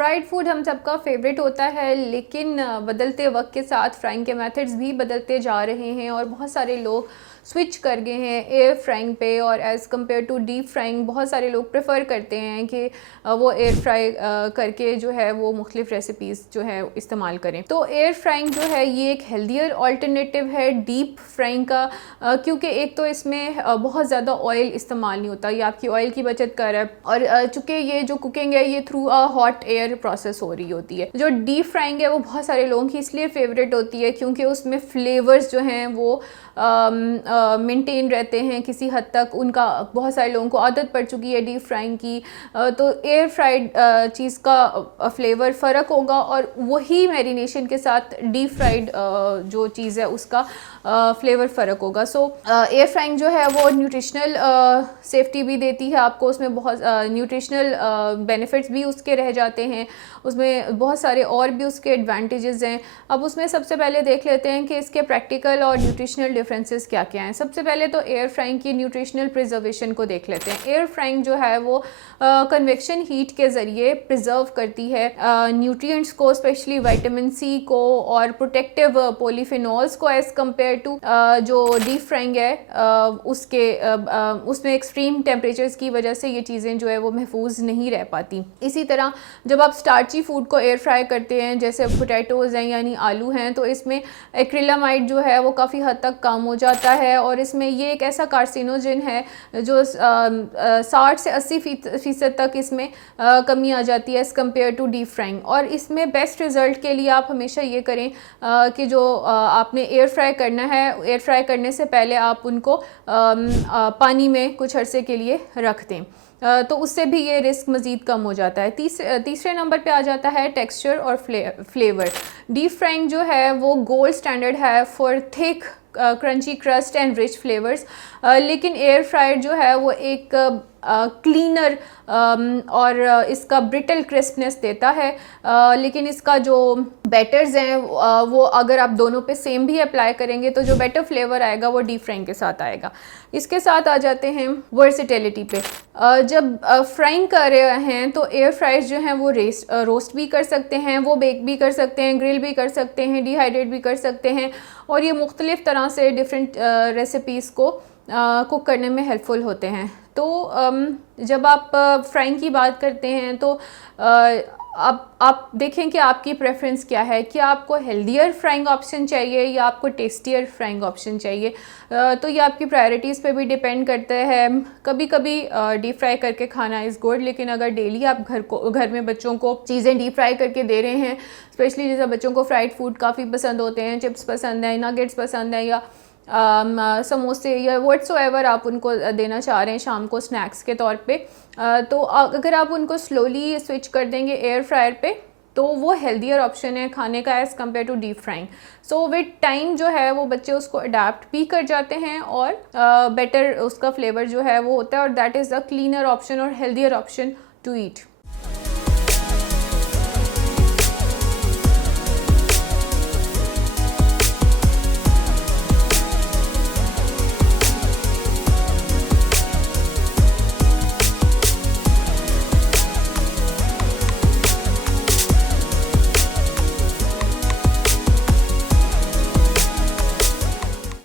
Fried food हम सबका favourite होता है, लेकिन बदलते वक्त के साथ फ्राइंग के मेथड्स भी बदलते जा रहे हैं और बहुत सारे लोग स्विच कर गए हैं एयर फ्राइंग पे। और as compare to deep frying बहुत सारे लोग प्रेफर करते हैं कि वो एयर फ्राई करके जो है वो मुख्तलिफ़ रेसिपीज़ जो है इस्तेमाल करें। तो एयर फ्राइंग जो है ये एक हेल्दियर अल्टरनेटिव है डीप फ्राइंग का, क्योंकि एक तो इसमें बहुत ज़्यादा ऑयल इस्तेमाल नहीं होता, ये आपकी ऑयल की बचत कर रहा है। और चूँकि ये जो कुकिंग है ये through a hot air process हो रही होती है। जो डीप फ्राइंग है वो बहुत सारे लोगों की इसलिए फेवरेट होती है क्योंकि उसमें फ्लेवर्स जो हैं वो मेंटेन रहते हैं किसी हद तक। उनका बहुत सारे लोगों को आदत पड़ चुकी है डीप फ्राइंग की, तो एयर फ्राइड चीज़ का फ्लेवर फ़र्क होगा और वही मैरिनेशन के साथ डीप फ्राइड जो चीज़ है उसका फ्लेवर फ़र्क होगा। सो एयर फ्राइंग जो है वो न्यूट्रिशनल सेफ्टी भी देती है आपको, उसमें बहुत न्यूट्रिशनल बेनिफिट्स भी उसके रह जाते हैं, उसमें बहुत सारे और भी उसके एडवांटेजेस हैं। अब उसमें सबसे पहले देख लेते हैं कि इसके प्रैक्टिकल और न्यूट्रिशनल डिफरेंसेस क्या क्या हैं। सबसे पहले तो एयर फ्राइंग की न्यूट्रिशनल प्रिजर्वेशन को देख लेते हैं। एयर फ्राइंग जो है वो कन्वेक्शन हीट के ज़रिए प्रिजर्व करती है न्यूट्रिएंट्स को, स्पेशली विटामिन सी को और प्रोटेक्टिव पॉलीफिनॉल्स को, एज़ कम्पेयर टू जो डीप फ्राइंग है उसमें एक्सट्रीम टेम्परेचर्स की वजह से ये चीज़ें जो है वो महफूज नहीं रह पाती। इसी तरह जब आप स्टार्ची फूड को एयर फ्राई करते हैं जैसे पोटैटोज़ हैं यानी आलू हैं, तो इसमें एक्रिलामाइड जो है वो काफ़ी हद तक कम हो जाता है और इसमें ये एक ऐसा कार्सिनोजन है जो 60 से 80% तक इसमें कमी आ जाती है as compare to deep frying. और इसमें बेस्ट रिज़ल्ट के लिए आप हमेशा ये करें कि जो आपने एयर फ्राई करना है, एयर फ्राई करने से पहले आप उनको पानी में कुछ अरसे के लिए रख दें, तो उससे भी ये रिस्क मज़ीद कम हो जाता है। तीसरे नंबर पे आ जाता है टेक्सचर और फ्लेवर। डीप फ्राइंग जो है वो गोल्ड स्टैंडर्ड है for thick crunchy crust and rich flavours, लेकिन एयर फ्रायर जो है वो एक क्लीनर और इसका ब्रिटल क्रिस्पनेस देता है, लेकिन इसका जो बैटर्स हैं वो अगर आप दोनों पे सेम भी अप्लाई करेंगे तो जो बेटर फ्लेवर आएगा वो डीप फ्राइंग के साथ आएगा। इसके साथ आ जाते हैं वर्सिटिलिटी पे। जब फ्राइंग कर रहे हैं तो एयर फ्राइज जो हैं वो रोस्ट भी कर सकते हैं, वो बेक भी कर सकते हैं, ग्रिल भी कर सकते हैं, डिहाइड्रेट भी कर सकते हैं और ये मुख्तलिफ़ तरह से डिफरेंट रेसिपीज़ को कुक करने में हेल्पफुल होते हैं। तो जब आप फ्राइंग की बात करते हैं तो अब आप देखें कि आपकी प्रेफरेंस क्या है, कि आपको हेल्दियर फ्राइंग ऑप्शन चाहिए या आपको टेस्टियर फ्राइंग ऑप्शन चाहिए। तो ये आपकी प्रायोरिटीज़ पे भी डिपेंड करता है। कभी कभी डीप फ्राई करके खाना इज़ गुड, लेकिन अगर डेली आप घर में बच्चों को चीज़ें डीप फ्राई करके दे रहे हैं, स्पेशली जैसे बच्चों को फ्राइड फूड काफ़ी पसंद होते हैं, चिप्स पसंद हैं, नगेट्स पसंद हैं या समोसे या व्हाट्सोएवर आप उनको देना चाह रहे हैं शाम को स्नैक्स के तौर पे, तो अगर आप उनको स्लोली स्विच कर देंगे एयर फ्रायर पे तो वो हेल्दियर ऑप्शन है खाने का as compare to deep frying. So with time जो है वो बच्चे उसको अडाप्ट भी कर जाते हैं और बेटर उसका फ्लेवर जो है वो होता है और that is a cleaner option और हेल्दियर ऑप्शन टू ईट।